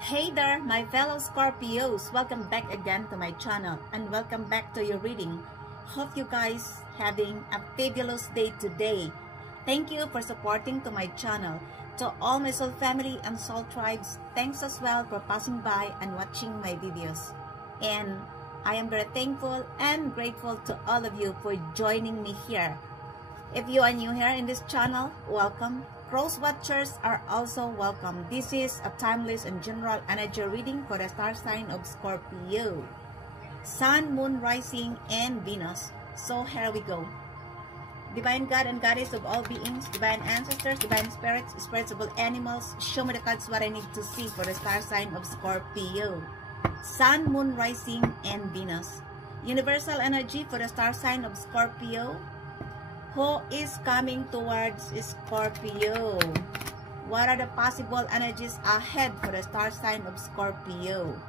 Hey there, my fellow Scorpios! Welcome back again to my channel and welcome back to your reading. Hope you guys having a fabulous day today. Thank you for supporting to my channel. To all my soul family and soul tribes, thanks as well for passing by and watching my videos. And I am very thankful and grateful to all of you for joining me here. If you are new here in this channel, welcome. Cross watchers are also welcome. This is a timeless and general energy reading for the star sign of Scorpio. Sun, Moon, Rising, and Venus. So here we go. Divine God and Goddess of all beings, divine ancestors, divine spirits, spirits of all animals, show me the cards what I need to see for the star sign of Scorpio. Sun, Moon, Rising, and Venus. Universal energy for the star sign of Scorpio. Who is coming towards Scorpio? What are the possible energies ahead for the star sign of Scorpio?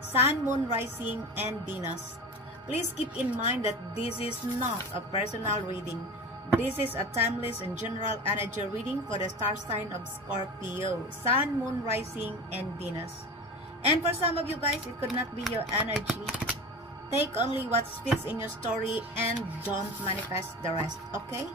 Sun, Moon, Rising, and Venus. Please keep in mind that this is not a personal reading. This is a timeless and general energy reading for the star sign of Scorpio. Sun, Moon, Rising, and Venus. And for some of you guys, it could not be your energy. Take only what fits in your story and don't manifest the rest, okay?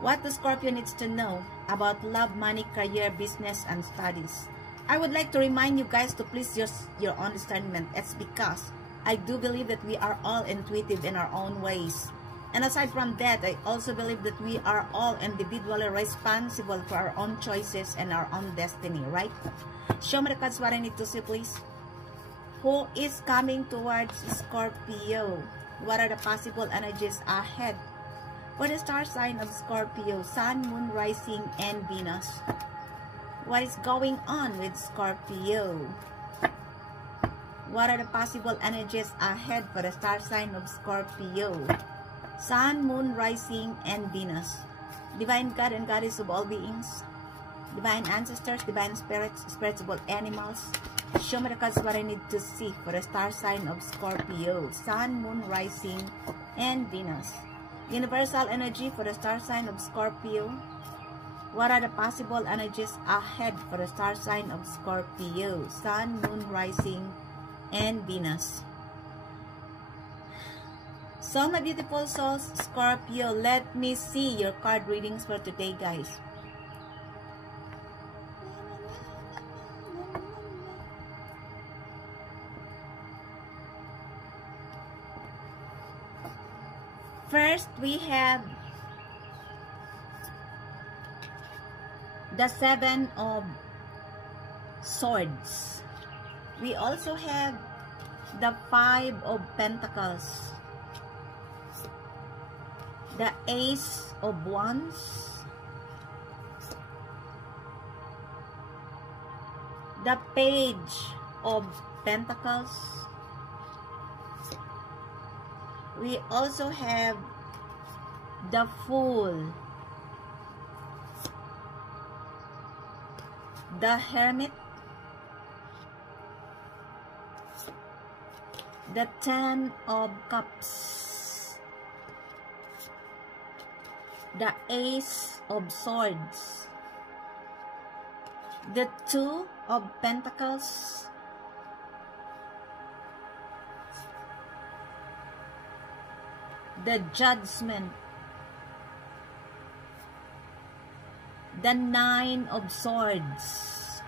What the Scorpio needs to know about love, money, career, business, and studies. I would like to remind you guys to please your own discernment. It's because I do believe that we are all intuitive in our own ways. And aside from that, I also believe that we are all individually responsible for our own choices and our own destiny, right? Show me the cards what I need to see, please. Who is coming towards Scorpio? What are the possible energies ahead for the star sign of Scorpio? Sun, Moon, Rising, and Venus. What is going on with Scorpio? What are the possible energies ahead for the star sign of Scorpio? Sun, Moon, Rising, and Venus. Divine God and Goddess of all beings, divine ancestors, divine spirits, spirits of all animals, show me the cards what I need to see for the star sign of Scorpio. Sun, Moon, Rising, and Venus. Universal energy for the star sign of Scorpio. What are the possible energies ahead for the star sign of Scorpio? Sun, Moon, Rising, and Venus. So my beautiful souls, Scorpio, let me see your card readings for today, guys. First, we have the Seven of Swords. We also have the Five of Pentacles, the Ace of Wands, the Page of Pentacles. We also have the Fool, the Hermit, the Ten of Cups, the Ace of Swords, the Two of Pentacles, the Judgment, the Nine of Swords,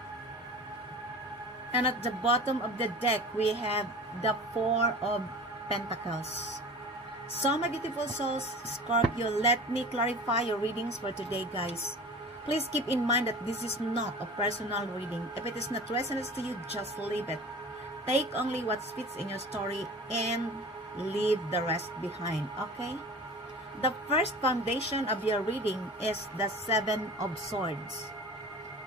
and at the bottom of the deck we have the Four of Pentacles. So my beautiful souls, Scorpio, let me clarify your readings for today, guys. Please keep in mind that this is not a personal reading. If it is not resonates to you, just leave it. Take only what fits in your story and leave the rest behind, okay? The first foundation of your reading is the Seven of Swords.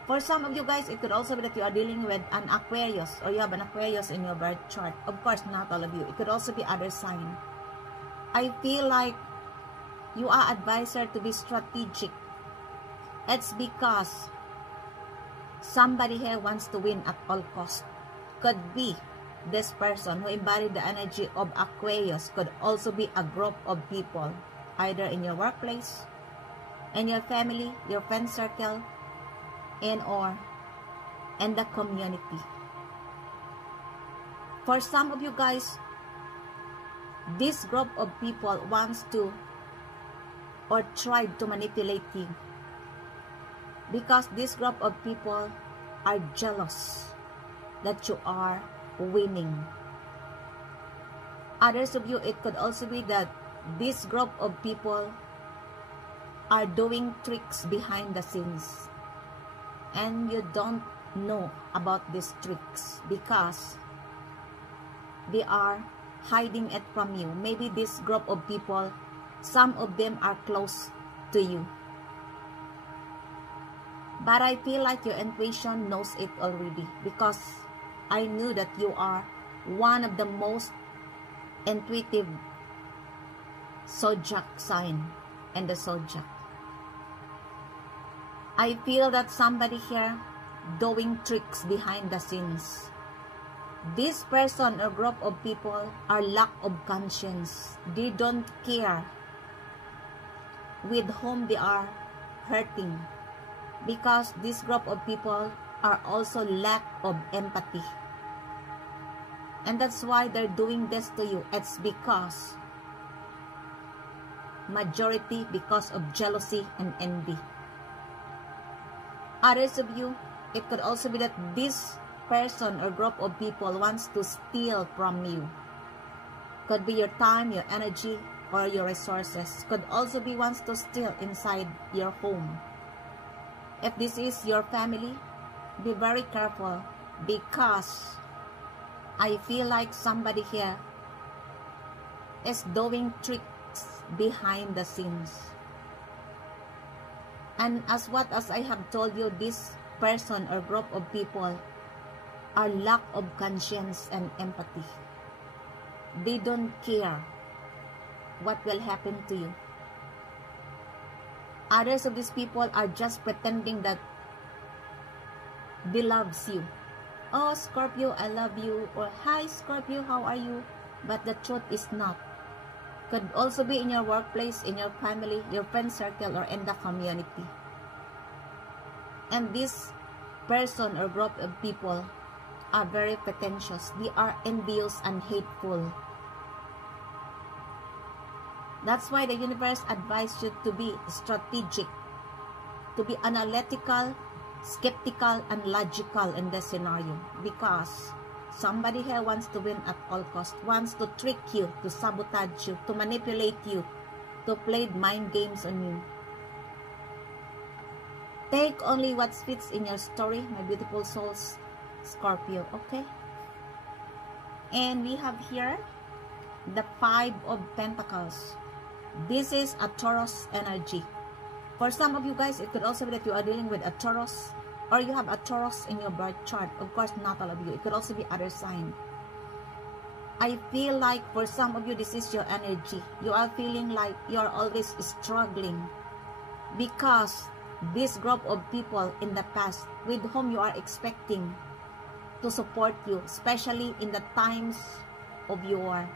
For some of you guys, it could also be that you are dealing with an Aquarius, or you have an Aquarius in your birth chart. Of course, not all of you. It could also be other sign. I feel like you are advised to be strategic. It's because somebody here wants to win at all costs. Could be this person who embodied the energy of Aquarius. Could also be a group of people, either in your workplace, in your family, your friend circle, and or in the community. For some of you guys, this group of people wants to or tried to manipulate you, because this group of people are jealous that you are winning. Others of you, it could also be that this group of people are doing tricks behind the scenes, and you don't know about these tricks because they are hiding it from you. Maybe this group of people, some of them are close to you, but I feel like your intuition knows it already, because I knew that you are one of the most intuitive zodiac sign and the zodiac. I feel that somebody here doing tricks behind the scenes. This person or group of people are lack of conscience. They don't care with whom they are hurting, because this group of people are also lack of empathy. And that's why they're doing this to you. It's because majority because of jealousy and envy. Others of you, it could also be that this person or group of people wants to steal from you. Could be your time, your energy, or your resources. Could also be wants to steal inside your home. If this is your family, be very careful, because I feel like somebody here is doing tricks behind the scenes. And as I have told you, this person or group of people are lack of conscience and empathy. They don't care what will happen to you. Others of these people are just pretending that they loves you. Oh, Scorpio, I love you. Or, hi, Scorpio, how are you? But the truth is not. Could also be in your workplace, in your family, your friend circle, or in the community. And this person or group of people are very pretentious. They are envious and hateful. That's why the universe advised you to be strategic, to be analytical, skeptical, and logical in this scenario, because somebody here wants to win at all costs, wants to trick you, to sabotage you, to manipulate you, to play mind games on you. Take only what fits in your story, my beautiful souls, Scorpio, okay? And we have here the Five of Pentacles. This is a Taurus energy. For some of you guys, it could also be that you are dealing with a Taurus, or you have a Taurus in your birth chart. Of course, not all of you. It could also be other sign. I feel like for some of you, this is your energy. You are feeling like you are always struggling, because this group of people in the past with whom you are expecting to support you, especially in the times of your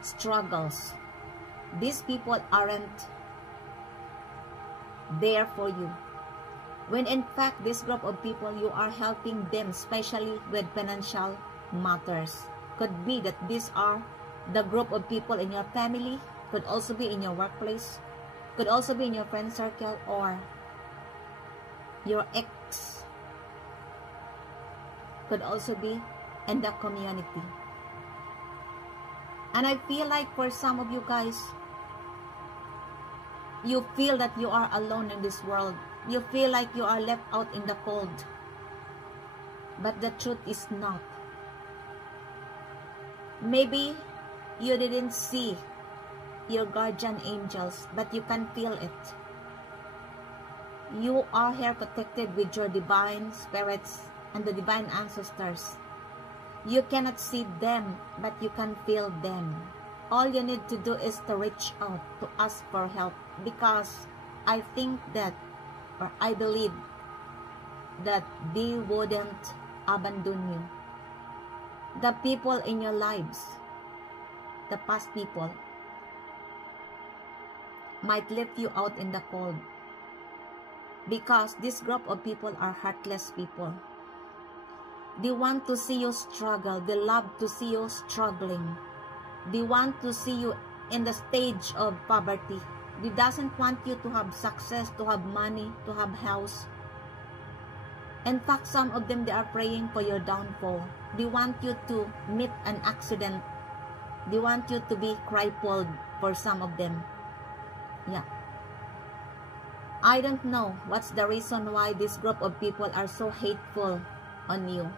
struggles, these people aren't there for you, when in fact this group of people, you are helping them, especially with financial matters. Could be that these are the group of people in your family, could also be in your workplace, could also be in your friend circle, or your ex, could also be in the community. And I feel like for some of you guys, you feel that you are alone in this world. You feel like you are left out in the cold. But the truth is not. Maybe you didn't see your guardian angels, but you can feel it. You are here protected with your divine spirits and the divine ancestors. You cannot see them, but you can feel them. All you need to do is to reach out, to ask for help, because I think that, or I believe that they wouldn't abandon you. The people in your lives, the past people, might leave you out in the cold, because this group of people are heartless people. They want to see you struggle. They love to see you struggling. They want to see you in the stage of poverty. They doesn't want you to have success, to have money, to have house. In fact, some of them, they are praying for your downfall. They want you to meet an accident. They want you to be crippled for some of them. Yeah. I don't know what's the reason why this group of people are so hateful on you.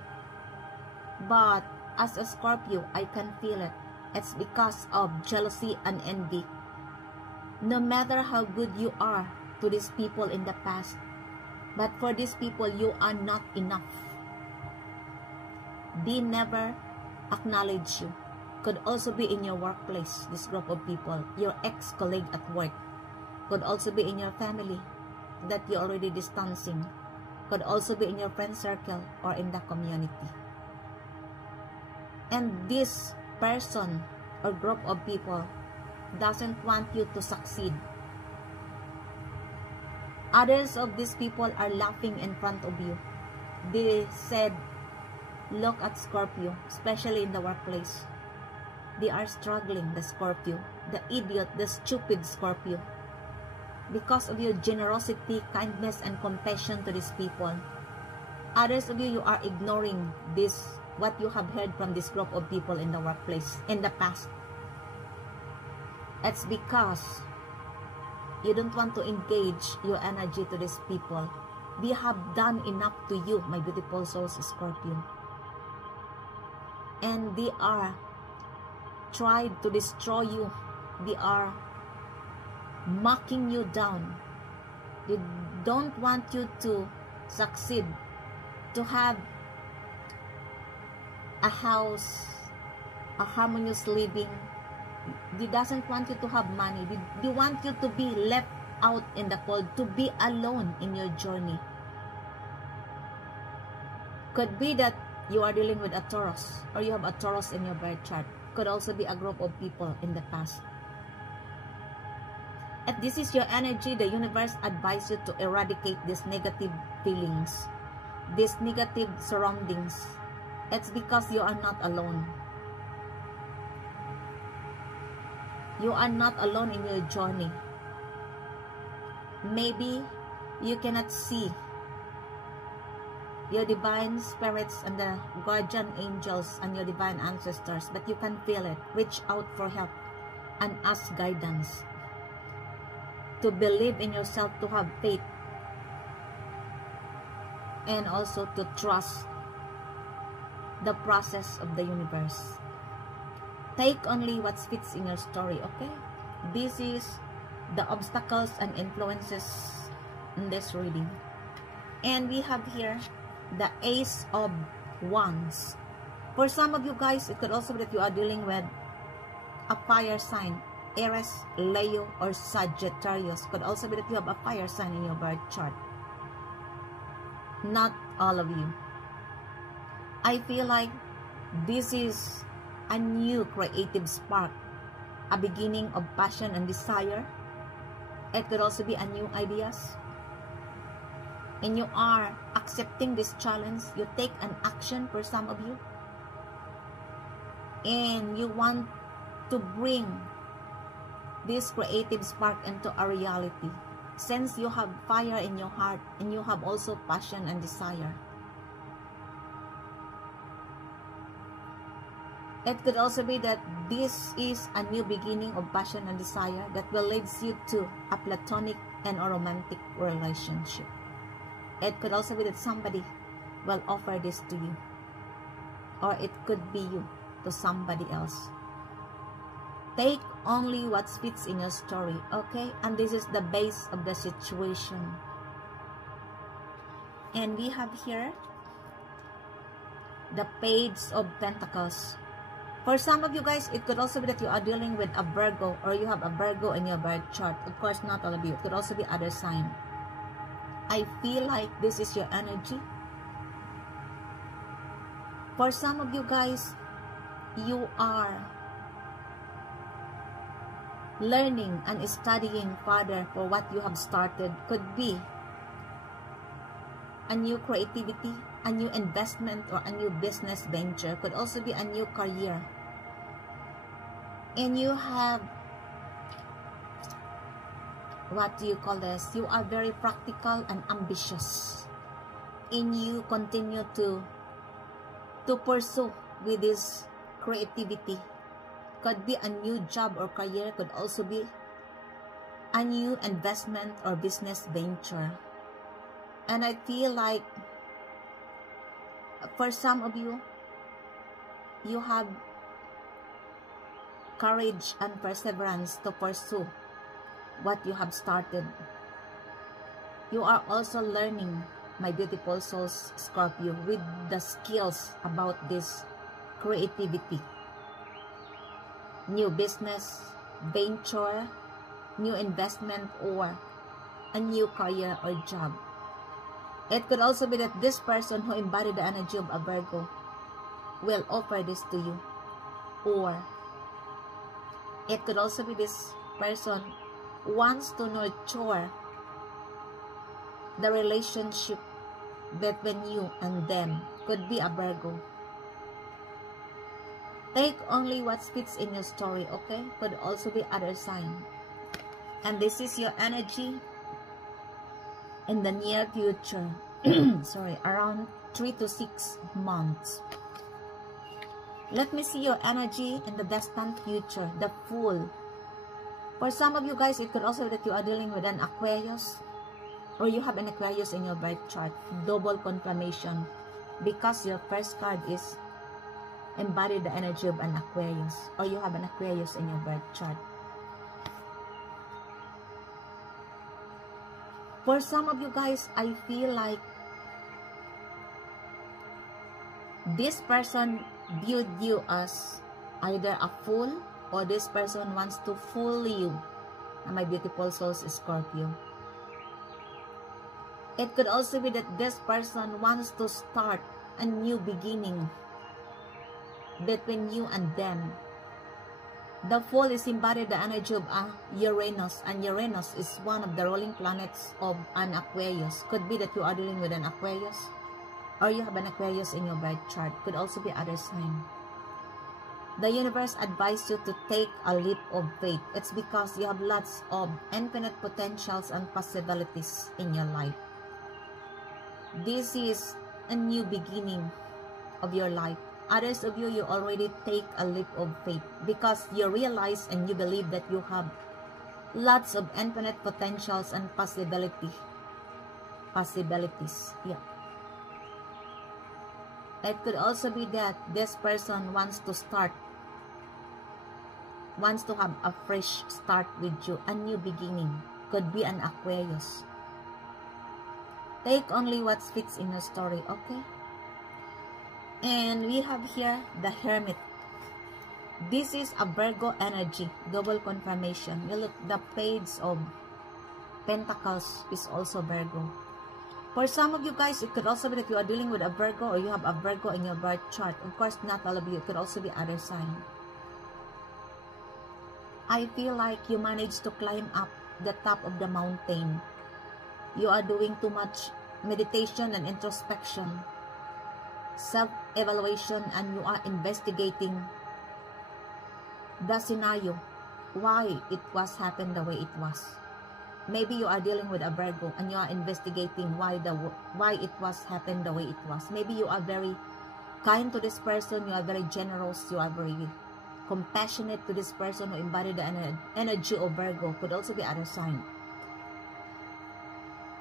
But as a Scorpio, I can feel it. It's because of jealousy and envy. No matter how good you are to these people in the past, but for these people, you are not enough. They never acknowledge you. Could also be in your workplace, this group of people. Your ex-colleague at work. Could also be in your family that you're already distancing. Could also be in your friend circle or in the community. And this person or group of people doesn't want you to succeed. Others of these people are laughing in front of you. They said, look at Scorpio, especially in the workplace. They are struggling, the Scorpio, the idiot, the stupid Scorpio. Because of your generosity, kindness, and compassion to these people. Others of you, you are ignoring this, what you have heard from this group of people in the workplace in the past. It's because you don't want to engage your energy to these people. They have done enough to you, my beautiful souls, Scorpio. And they are tried to destroy you. They are mocking you down. They don't want you to succeed, to have a house, a harmonious living. They doesn't want you to have money. They want you to be left out in the cold, to be alone in your journey. Could be that you are dealing with a Taurus, or you have a Taurus in your birth chart. Could also be a group of people in the past. If this is your energy, the universe advises you to eradicate these negative feelings, these negative surroundings. It's because you are not alone. You are not alone in your journey. Maybe you cannot see your divine spirits and the guardian angels and your divine ancestors, but you can feel it. Reach out for help and ask guidance. To believe in yourself, to have faith, and also to trust the process of the universe. Take only what fits in your story, okay? This is the obstacles and influences in this reading. And we have here the Ace of Wands. For some of you guys, it could also be that you are dealing with a fire sign. Aries, Leo, or Sagittarius. Could also be that you have a fire sign in your birth chart. Not all of you. I feel like this is a new creative spark, a beginning of passion and desire. It could also be a new ideas. And you are accepting this challenge. You take an action for some of you. And you want to bring this creative spark into a reality. Since you have fire in your heart and you have also passion and desire. It could also be that this is a new beginning of passion and desire that will lead you to a platonic and a romantic relationship. It could also be that somebody will offer this to you. Or it could be you to somebody else. Take only what fits in your story, okay? And this is the base of the situation. And we have here the Page of Pentacles. For some of you guys, it could also be that you are dealing with a Virgo, or you have a Virgo in your birth chart. Of course, not all of you. It could also be other sign. I feel like this is your energy. For some of you guys, you are learning and studying further for what you have started. Could be a new creativity, a new investment or a new business venture. Could also be a new career. And you have, what do you call this? You are very practical and ambitious. And you continue to pursue with this creativity. Could be a new job or career. Could also be a new investment or business venture. And I feel like for some of you, you have courage and perseverance to pursue what you have started. You are also learning, my beautiful souls, Scorpio, with the skills about this creativity. New business, venture, new investment, or a new career or job. It could also be that this person who embodied the energy of a Virgo will offer this to you. Or it could also be this person wants to nurture the relationship between you and them. Could be a Virgo. Take only what fits in your story, okay? Could also be other sign. And this is your energy in the near future. Sorry, around 3 to 6 months. Let me see your energy in the distant future, the Fool. For some of you guys, it could also be that you are dealing with an Aquarius, or you have an Aquarius in your birth chart. Double confirmation, because your first card is embodied the energy of an Aquarius, or you have an Aquarius in your birth chart. For some of you guys, I feel like this person viewed you as either a fool, or this person wants to fool you. And my beautiful souls, Scorpio. It could also be that this person wants to start a new beginning between you and them. The Fool is embodied the energy of Uranus, and Uranus is one of the ruling planets of an Aquarius. Could be that you are dealing with an Aquarius, or you have an Aquarius in your birth chart. Could also be other sign. The universe advises you to take a leap of faith. It's because you have lots of infinite potentials and possibilities in your life. This is a new beginning of your life. Others of you, you already take a leap of faith because you realize and you believe that you have lots of infinite potentials and possibilities. Yeah. It could also be that this person wants to have a fresh start with you, a new beginning. Could be an Aquarius. Take only what fits in your story, okay? And we have here the Hermit. This is a Virgo energy, double confirmation. You look, the Page of Pentacles is also Virgo. For some of you guys, it could also be that you are dealing with a Virgo, or you have a Virgo in your birth chart. Of course, not all of you. It could also be other sign. I feel like you managed to climb up the top of the mountain. You are doing too much meditation and introspection, self-evaluation, and you are investigating the scenario, why it was happened the way it was. Maybe you are dealing with a Virgo and you are investigating why it was happened the way it was. Maybe you are very kind to this person, you are very generous, you are very compassionate to this person who embodied the energy of Virgo. Could also be other sign.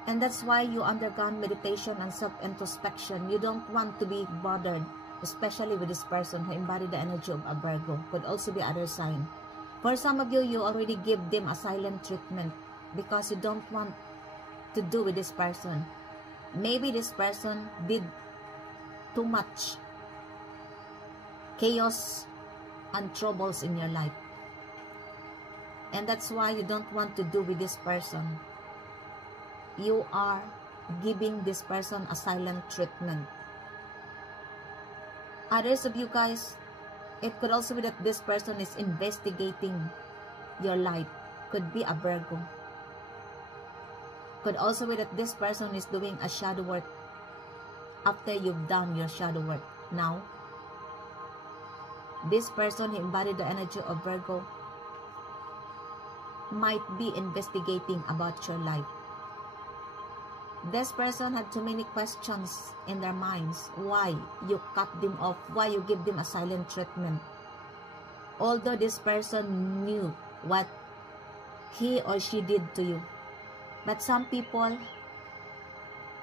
And that's why you undergone meditation and self-introspection. You don't want to be bothered, especially with this person who embodied the energy of a Virgo. Could also be other sign. For some of you, you already give them a silent treatment because you don't want to do with this person. Maybe this person did too much chaos and troubles in your life. And that's why you don't want to do with this person. You are giving this person a silent treatment. Others of you guys, it could also be that this person is investigating your life. Could be a Virgo. Could also be that this person is doing a shadow work after you've done your shadow work. Now, this person who embodied the energy of Virgo might be investigating about your life. This person had too many questions in their minds. Why you cut them off? Why you give them a silent treatment? Although this person knew what he or she did to you. But some people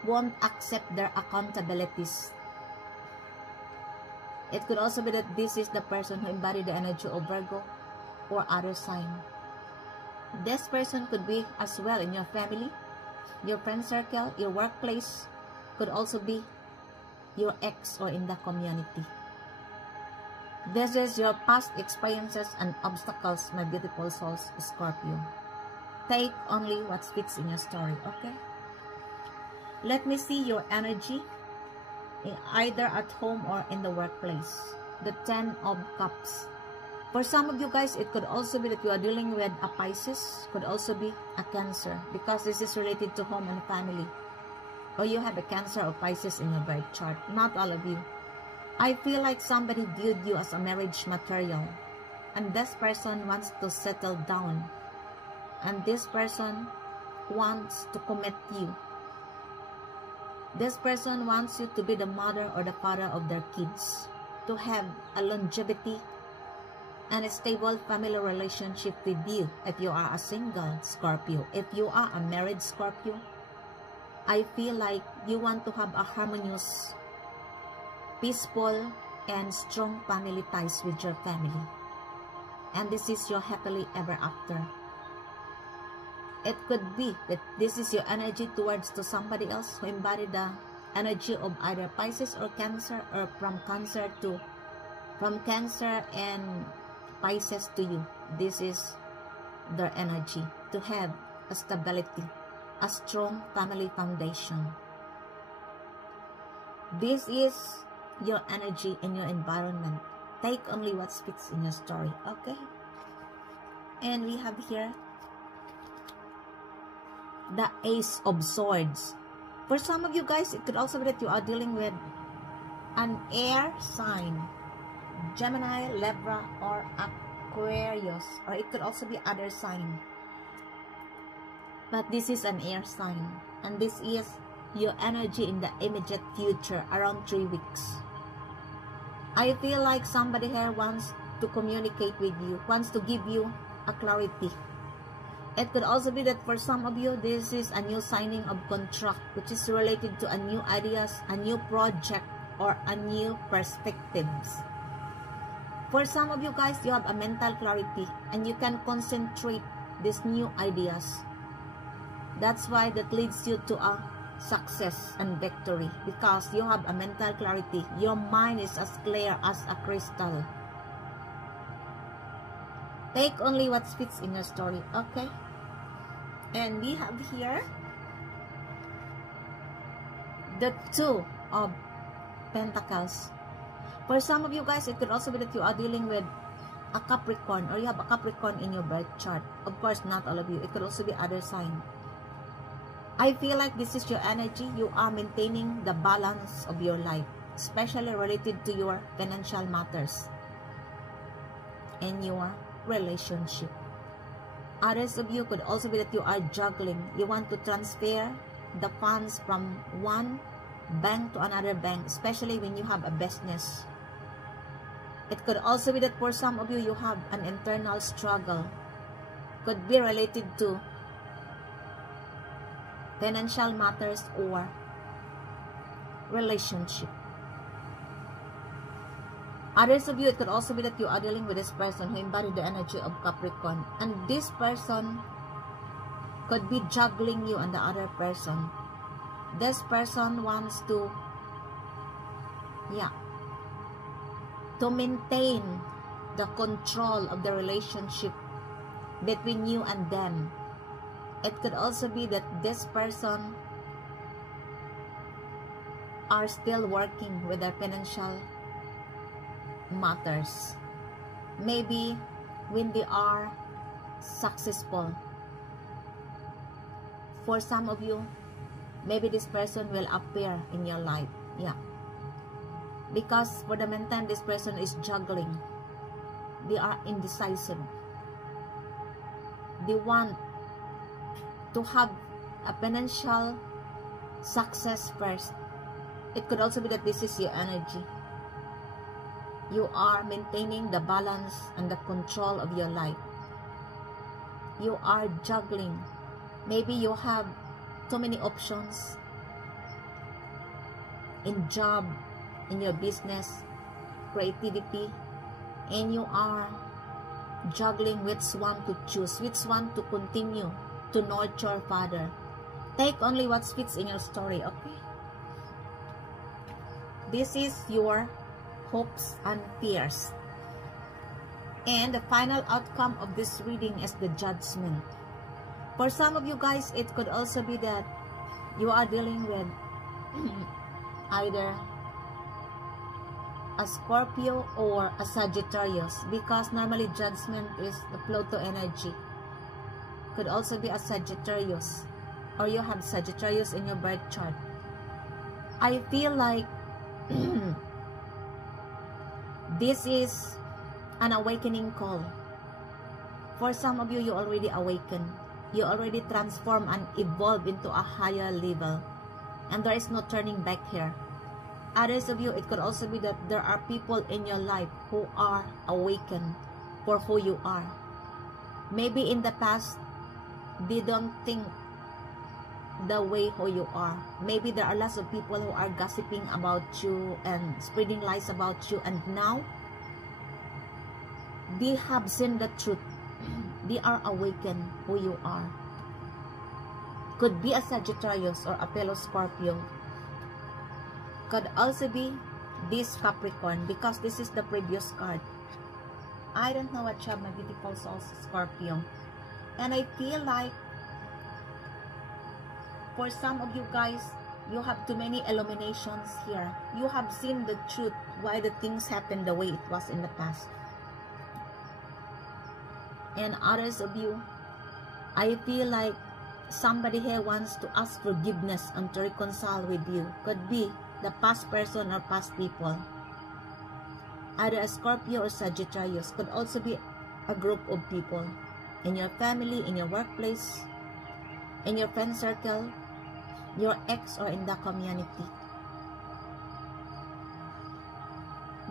won't accept their accountabilities. It could also be that this is the person who embodied the energy of Virgo or other sign. This person could be as well in your family, your friend circle, your workplace, could also be your ex or in the community. This is your past experiences and obstacles, my beautiful souls, Scorpio. Take only what fits in your story, okay? Let me see your energy, either at home or in the workplace. The 10 of Cups. For some of you guys, it could also be that you are dealing with a Pisces, could also be a Cancer, because this is related to home and family. Or you have a Cancer or Pisces in your birth chart. Not all of you. I feel like somebody viewed you as a marriage material, and this person wants to settle down, and this person wants to commit you. This person wants you to be the mother or the father of their kids, to have a longevity and a stable family relationship with you if you are a single Scorpio. If you are a married Scorpio, I feel like you want to have a harmonious, peaceful, and strong family ties with your family. And this is your happily ever after. It could be that this is your energy towards to somebody else who embodied the energy of either Pisces or Cancer, or from Cancer and Pisces to you. This is their energy, to have a stability, a strong family foundation. This is your energy in your environment. Take only what fits in your story, okay? And we have here the Ace of Swords. For some of you guys, it could also be that you are dealing with an air sign, Gemini, Libra, or Aquarius, or it could also be other sign. But this is an air sign, and this is your energy in the immediate future, around 3 weeks. I feel like somebody here wants to communicate with you, wants to give you a clarity. It could also be that for some of you, this is a new signing of contract, which is related to a new ideas, a new project, or a new perspectives. For some of you guys, you have a mental clarity, and you can concentrate these new ideas. That's why that leads you to a success and victory, because you have a mental clarity. Your mind is as clear as a crystal. Take only what fits in your story, okay? And we have here the 2 of Pentacles. For some of you guys, it could also be that you are dealing with a Capricorn, or you have a Capricorn in your birth chart. Of course, not all of you. It could also be other sign. I feel like this is your energy. You are maintaining the balance of your life, especially related to your financial matters and your relationship. Others of you could also be that you are juggling. You want to transfer the funds from one bank to another bank, especially when you have a business. It could also be that for some of you, you have an internal struggle. Could be related to financial matters or relationship. Others of you, it could also be that you are dealing with this person who embodied the energy of Capricorn, and this person could be juggling you and the other person. This person wants to maintain the control of the relationship between you and them. It could also be that this person are still working with their financial matters. Maybe when they are successful, for some of you, maybe this person will appear in your life. Yeah. Because for the meantime, this person is juggling. They are indecisive. They want to have a financial success first. It could also be that this is your energy. You are maintaining the balance and the control of your life. You are juggling. Maybe you have too many options in job, in your business, creativity, and you are juggling which one to choose, which one to continue to nurture further. Take only what fits in your story, okay? This is your hopes and fears. And the final outcome of this reading is the Judgment. For some of you guys, it could also be that you are dealing with either a Scorpio or a Sagittarius, because normally Judgment is the Pluto energy. Could also be a Sagittarius, or you have Sagittarius in your birth chart. I feel like this is an awakening call. For some of you, you already awakened. You already transform and evolve into a higher level. And there is no turning back here. Others of you, it could also be that there are people in your life who are awakened for who you are. Maybe in the past, they don't think the way who you are. Maybe there are lots of people who are gossiping about you and spreading lies about you, and now they have seen the truth. They are awakened who you are. Could be a Sagittarius or a fellow Scorpio. Could also be this Capricorn, because this is the previous card. I don't know what job, my beautiful souls, Scorpio. And I feel like for some of you guys, you have too many illuminations here. You have seen the truth, why the things happened the way it was in the past. And others of you, I feel like somebody here wants to ask forgiveness and to reconcile with you. Could be the past person or past people. Either a Scorpio or Sagittarius. Could also be a group of people in your family, in your workplace, in your friend circle, your ex, or in the community.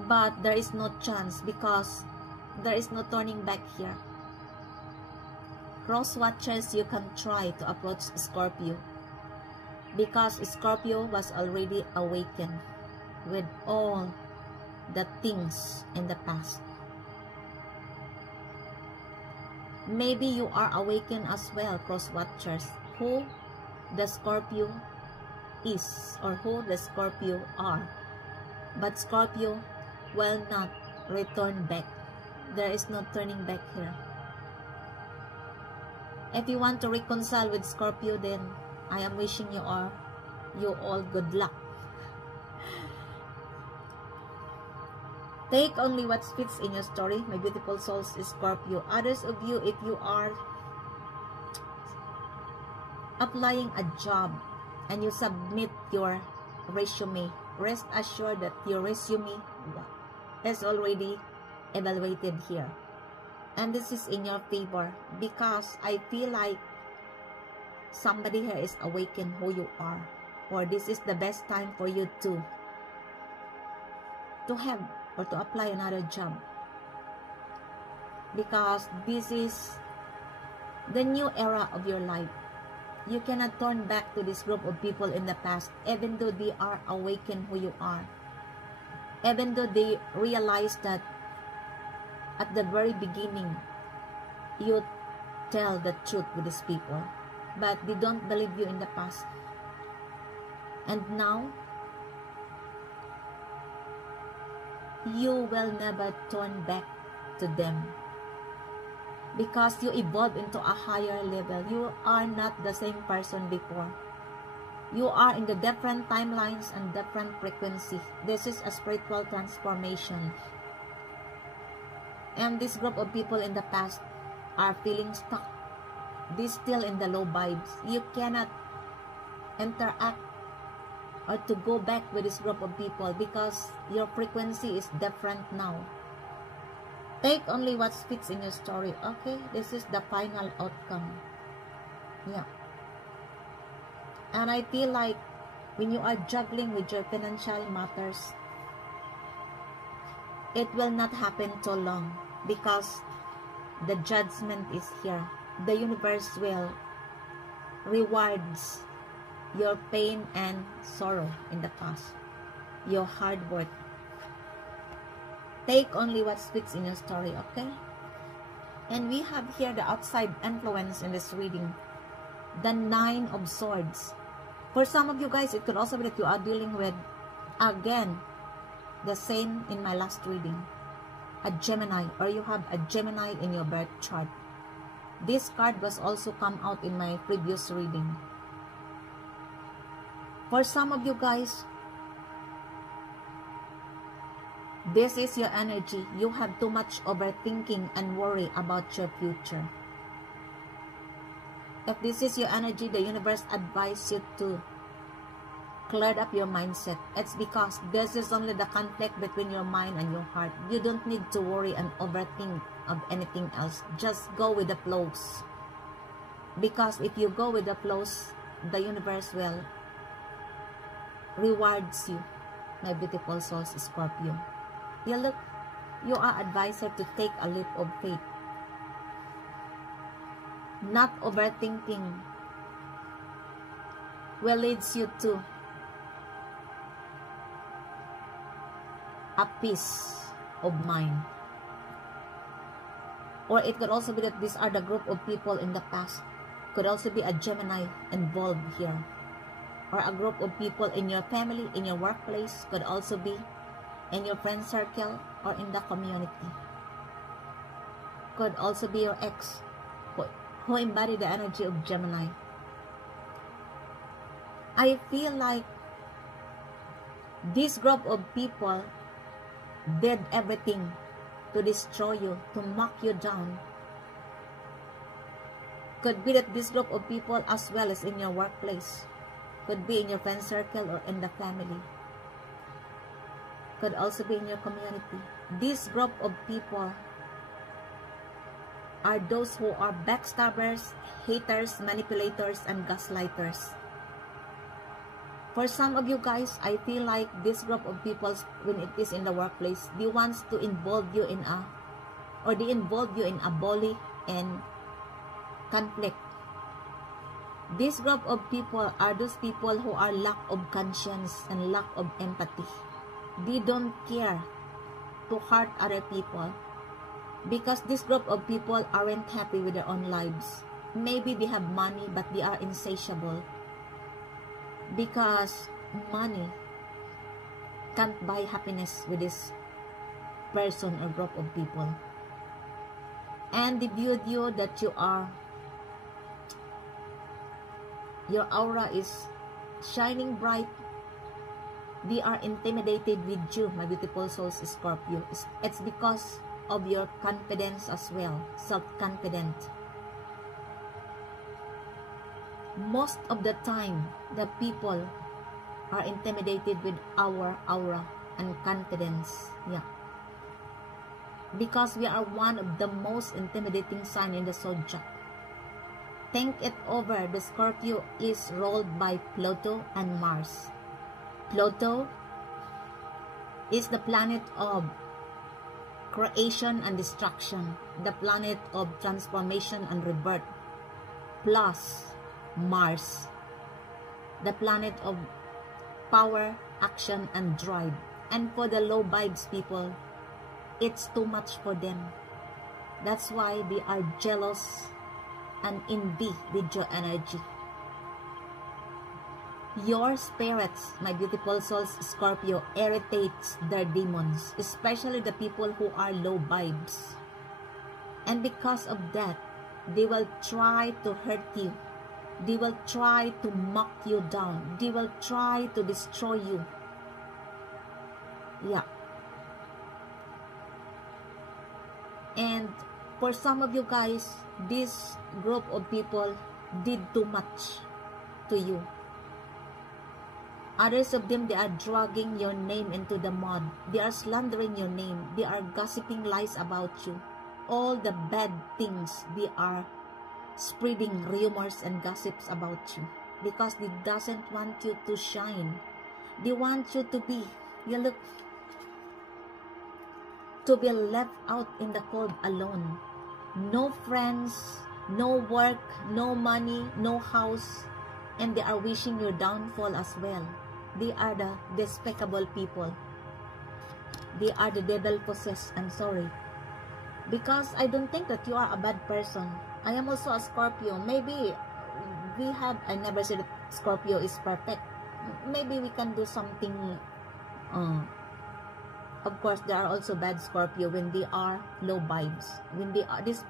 But there is no chance, because there is no turning back here. Cross watchers, you can try to approach Scorpio, because Scorpio was already awakened with all the things in the past. Maybe you are awakened as well, cross watchers, who the Scorpio is or who the Scorpio are. But Scorpio will not return back. There is no turning back here. If you want to reconcile with Scorpio, then I am wishing you all good luck. Take only what fits in your story, my beautiful souls, is Scorpio. Others of you, if you are applying a job and you submit your resume, rest assured that your resume is already evaluated here. And this is in your favor, because I feel like somebody here is awakened who you are, or this is the best time for you to have or to apply another job, because this is the new era of your life. You cannot turn back to this group of people in the past, even though they are awakened who you are, even though they realize that at the very beginning you tell the truth with these people, but they don't believe you in the past. And now you will never turn back to them, because you evolve into a higher level. You are not the same person before. You are in the different timelines and different frequency. This is a spiritual transformation. And this group of people in the past are feeling stuck. They're still in the low vibes. You cannot interact or to go back with this group of people because your frequency is different now. Take only what fits in your story. Okay, this is the final outcome. Yeah. And I feel like when you are juggling with your financial matters, it will not happen too long because the judgment is here. The universe will rewards your pain and sorrow in the past, your hard work. Take only what fits in your story, okay? And we have here the outside influence in this reading, the Nine of Swords. For some of you guys, it could also be that you are dealing with, again, the same in my last reading, a Gemini, or you have a Gemini in your birth chart. This card was also come out in my previous reading. For some of you guys, this is your energy. You have too much overthinking and worry about your future. If this is your energy, the universe advises you to clear up your mindset. It's because this is only the conflict between your mind and your heart. You don't need to worry and overthink of anything else. Just go with the flows. Because if you go with the flows, the universe will rewards you, my beautiful souls, Scorpio. You look, you are advised to take a leap of faith. Not overthinking will leads you to a peace of mind. Or it could also be that these are the group of people in the past. Could also be a Gemini involved here. Or a group of people in your family, in your workplace. Could also be in your friend circle or in the community. Could also be your ex who embody the energy of Gemini. I feel like this group of people did everything to destroy you, to knock you down. Could be that this group of people as well as in your workplace. Could be in your friend circle or in the family. Could also be in your community. This group of people are those who are backstabbers, haters, manipulators, and gaslighters. For some of you guys, I feel like this group of people, when it is in the workplace, they want to involve you in a, or they involve you in a bully and conflict. This group of people are those people who are lack of conscience and lack of empathy. They don't care to hurt other people because this group of people aren't happy with their own lives. Maybe they have money, but they are insatiable because money can't buy happiness with this person or group of people. And they viewed you that you are, your aura is shining bright. They are intimidated with you, my beautiful souls, Scorpio. It's because of your confidence as well, self-confident. Most of the time, the people are intimidated with our aura and confidence. Yeah. Because we are one of the most intimidating sign in the zodiac. Think it over. The Scorpio is ruled by Pluto and Mars. Pluto is the planet of creation and destruction, the planet of transformation and rebirth, plus Mars, the planet of power, action, and drive. And for the low vibes people, it's too much for them. That's why they are jealous and envy with your energy. Your spirits, my beautiful souls, Scorpio, irritates their demons, especially the people who are low vibes. And because of that, they will try to hurt you. They will try to mock you down. They will try to destroy you. Yeah. And for some of you guys, this group of people did too much to you. Others of them, they are dragging your name into the mud. They are slandering your name. They are gossiping lies about you. All the bad things, they are spreading rumors and gossips about you. Because they doesn't want you to shine. They want you to be, to be left out in the cold alone. No friends, no work, no money, no house. And they are wishing your downfall as well. They are the despicable people. They are the devil possessed. I'm sorry. Because I don't think that you are a bad person. I am also a Scorpio. Maybe I never said that Scorpio is perfect. Maybe we can do something. Of course, there are also bad Scorpio when they are low vibes. When they are this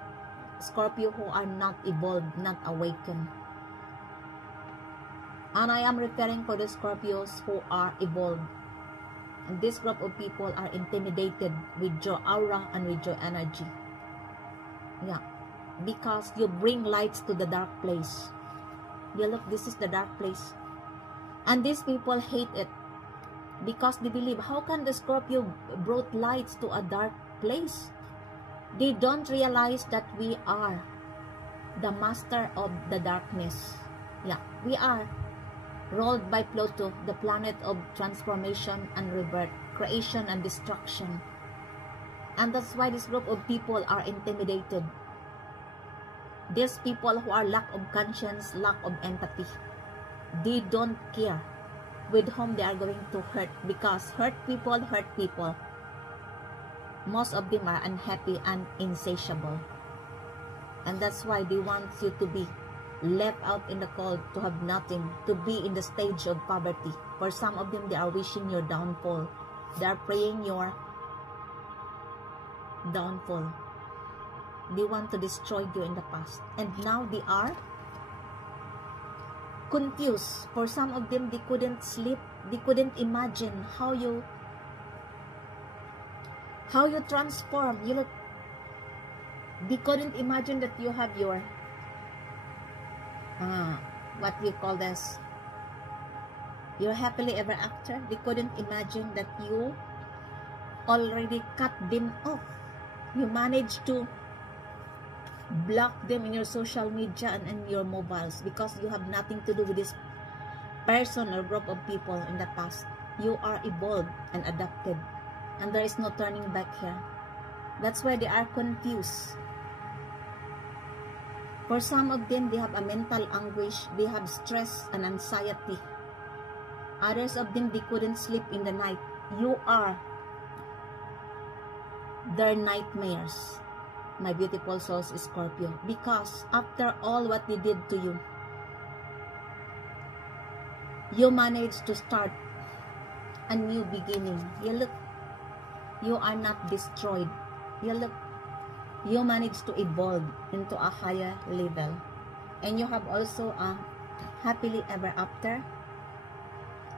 Scorpio who are not evolved, not awakened. And I am referring for the Scorpios who are evolved. And this group of people are intimidated with your aura and with your energy. Yeah. Because you bring lights to the dark place. Yeah, look, this is the dark place. And these people hate it. Because they believe, how can the Scorpio brought lights to a dark place? They don't realize that we are the master of the darkness. Yeah, we are. Ruled by Pluto, the planet of transformation and rebirth, creation and destruction. And that's why this group of people are intimidated. These people who are lack of conscience, lack of empathy. They don't care with whom they are going to hurt, because hurt people. Most of them are unhappy and insatiable. And that's why they want you to be left out in the cold, to have nothing, to be in the stage of poverty. For some of them, they are wishing your downfall. They are praying your downfall. They want to destroy you in the past. And now they are confused. For some of them, they couldn't sleep. They couldn't imagine how you transform. They couldn't imagine that you have your what we call this, your happily ever after. They couldn't imagine that you already cut them off. You managed to block them in your social media and in your mobiles, because you have nothing to do with this person or group of people in the past. You are evolved and adapted, and there is no turning back here. That's why they are confused. For some of them, they have a mental anguish. They have stress and anxiety. Others of them, they couldn't sleep in the night. You are their nightmares, my beautiful souls, Scorpio. Because after all what they did to you, you managed to start a new beginning. You are not destroyed. You managed to evolve into a higher level. And you have also a happily ever after.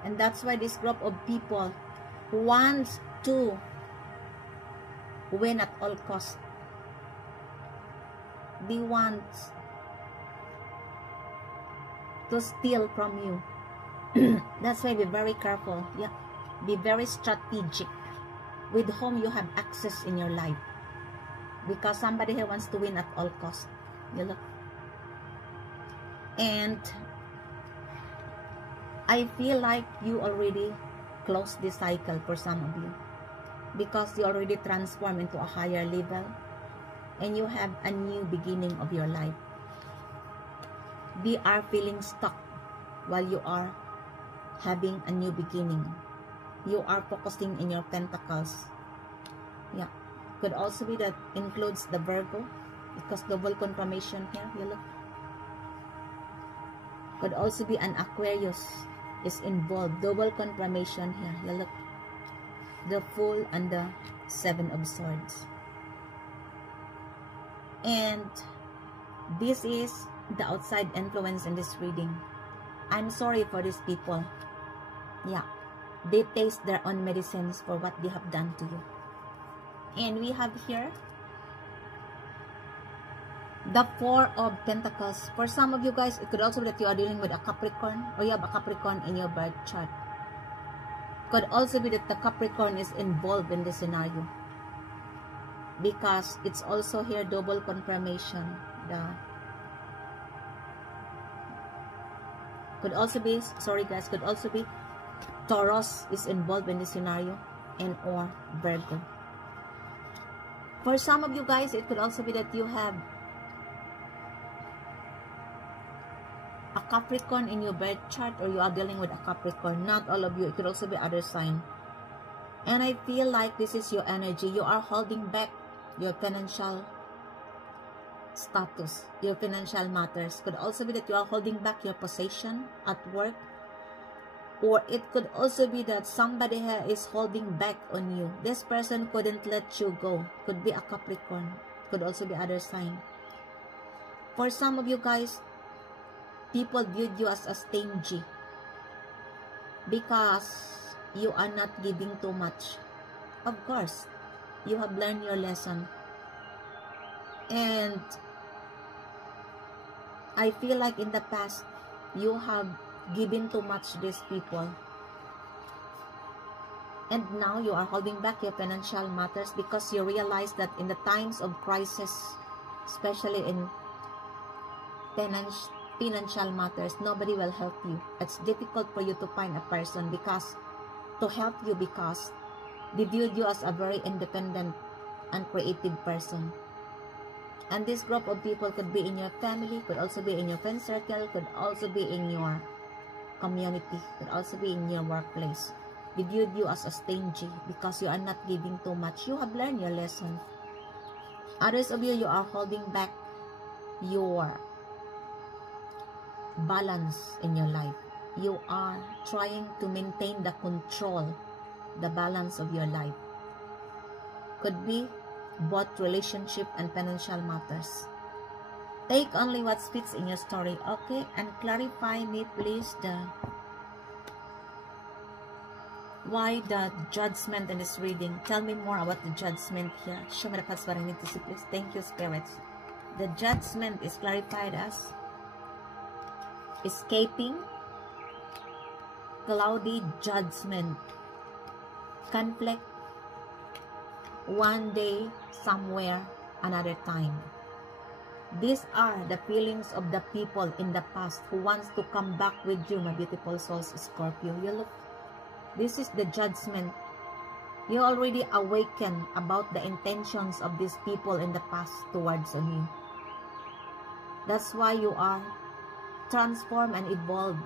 And that's why this group of people wants to win at all costs. They want to steal from you. That's why be very careful. Yeah, be very strategic with whom you have access in your life. Because somebody here wants to win at all costs. And I feel like you already closed this cycle for some of you. Because you already transformed into a higher level. And you have a new beginning of your life. They are feeling stuck while you are having a new beginning. You are focusing in your pentacles. Yeah. Could also be that includes the Virgo, because double confirmation here. Could also be an Aquarius is involved. Double confirmation here. The Fool and the Seven of Swords. And this is the outside influence in this reading. I'm sorry for these people. Yeah. They taste their own medicines for what they have done to you. And we have here the Four of Pentacles. For some of you guys, it could also be that you are dealing with a Capricorn, or you have a Capricorn in your birth chart. Could also be that the Capricorn is involved in this scenario, because it's also here double confirmation. Could also be, sorry guys, could also be Taurus is involved in this scenario, and or Virgo. For some of you guys, it could also be that you have a Capricorn in your birth chart, or you are dealing with a Capricorn. Not all of you, it could also be other sign. And I feel like this is your energy. You are holding back your financial status, your financial matters. Could also be that you are holding back your possession at work, or it could also be that somebody here is holding back on you. This person couldn't let you go. Could be a Capricorn, could also be other sign. For some of you guys, people viewed you as a stingy because you are not giving too much. Of course, you have learned your lesson, and I feel like in the past you have given too much to these people, and now you are holding back your financial matters because you realize that in the times of crisis, especially in financial matters, nobody will help you. It's difficult for you to find a person to help you, because they viewed you as a very independent and creative person. And this group of people could be in your family, could also be in your friend circle, could also be in your community, could also be in your workplace. They viewed you as a stingy because you are not giving too much. You have learned your lesson. Others of you, you are holding back your balance in your life. You are trying to maintain the control, the balance of your life. Could be both relationship and financial matters. Take only what fits in your story, okay? And clarify me please why the judgment in this reading. Tell me more about the judgment here. Show me the cards what I need to see, please. Thank you, spirits. The judgment is clarified as escaping, cloudy judgment, conflict, one day, somewhere, another time. These are the feelings of the people in the past who wants to come back with you, my beautiful souls, Scorpio. You look, this is the judgment. You already awakened about the intentions of these people in the past towards you. That's why you are transformed and evolved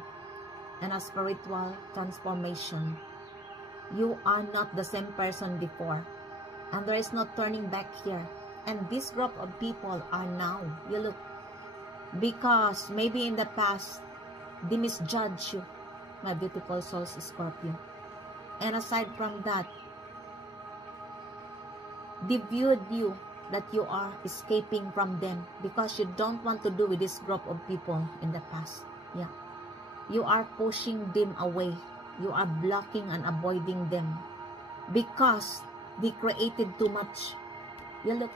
in a spiritual transformation. You are not the same person before, and there is no turning back here. And this group of people are now, you look, because maybe in the past they misjudged you, my beautiful souls, Scorpio. And aside from that, they viewed you that you are escaping from them because you don't want to do with this group of people in the past. Yeah, you are pushing them away. You are blocking and avoiding them because they created too much. You look,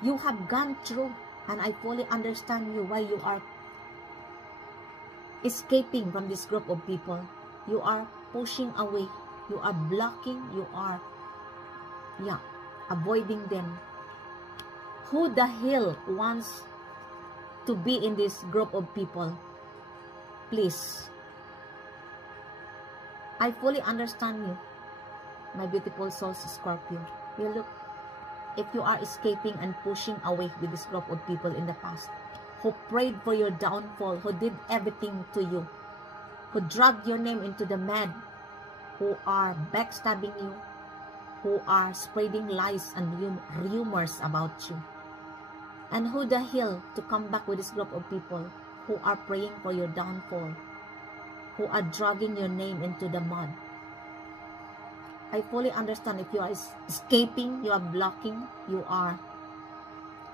you have gone through, and I fully understand you why you are escaping from this group of people. You are pushing away, you are blocking, you are avoiding them. Who the hell wants to be in this group of people? Please, I fully understand you, my beautiful souls, Scorpio. You look, if you are escaping and pushing away with this group of people in the past, who prayed for your downfall, who did everything to you, who dragged your name into the mud, who are backstabbing you, who are spreading lies and rumors about you. And who the hell to come back with this group of people who are praying for your downfall, who are dragging your name into the mud. I fully understand if you are escaping, you are blocking, you are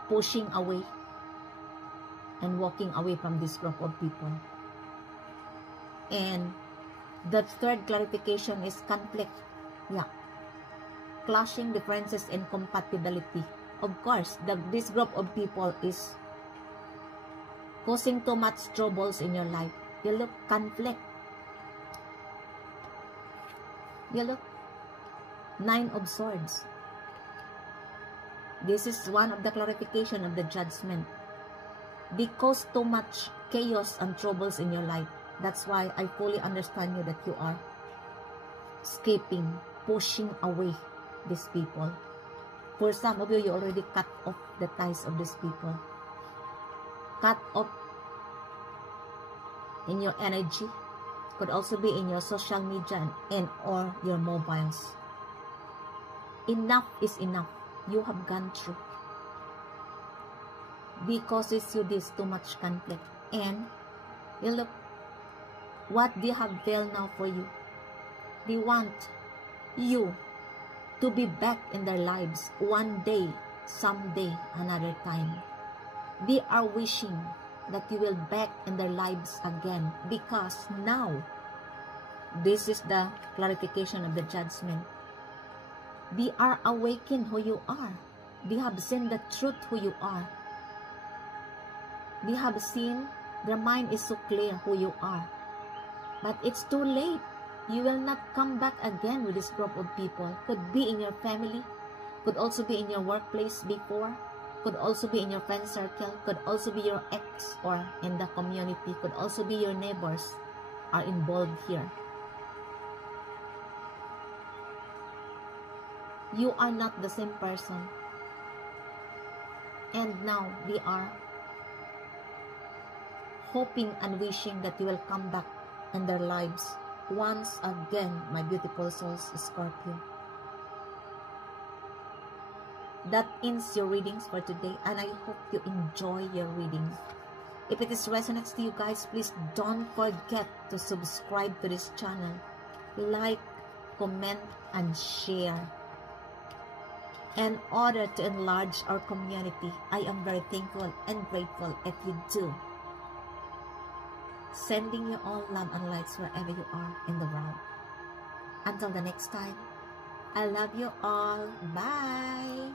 pushing away and walking away from this group of people. And the third clarification is conflict. Yeah, clashing differences and compatibility. Of course, this group of people is causing too much troubles in your life. You look, conflict. You look, Nine of Swords. This is one of the clarification of the judgment. Because too much chaos and troubles in your life. That's why I fully understand you that you are escaping, pushing away these people. For some of you, you already cut off the ties of these people. Cut off in your energy. Could also be in your social media and or your mobiles. Enough is enough. You have gone through. Because it's you this too much conflict. And you look, what they have veiled now for you. They want you to be back in their lives one day, someday, another time. They are wishing that you will back in their lives again, because now, this is the clarification of the judgment. They are awakened who you are. They have seen the truth who you are. They have seen, their mind is so clear who you are. But it's too late. You will not come back again with this group of people. Could be in your family, could also be in your workplace before, could also be in your friend circle, could also be your ex or in the community, could also be your neighbors are involved here. You are not the same person. And now they are hoping and wishing that you will come back in their lives once again, my beautiful souls, Scorpio. That ends your readings for today, and I hope you enjoy your reading. If it is resonates to you guys, please don't forget to subscribe to this channel, like, comment, and share. In order to enlarge our community, I am very thankful and grateful if you do. Sending you all love and lights wherever you are in the world. Until the next time, I love you all. Bye!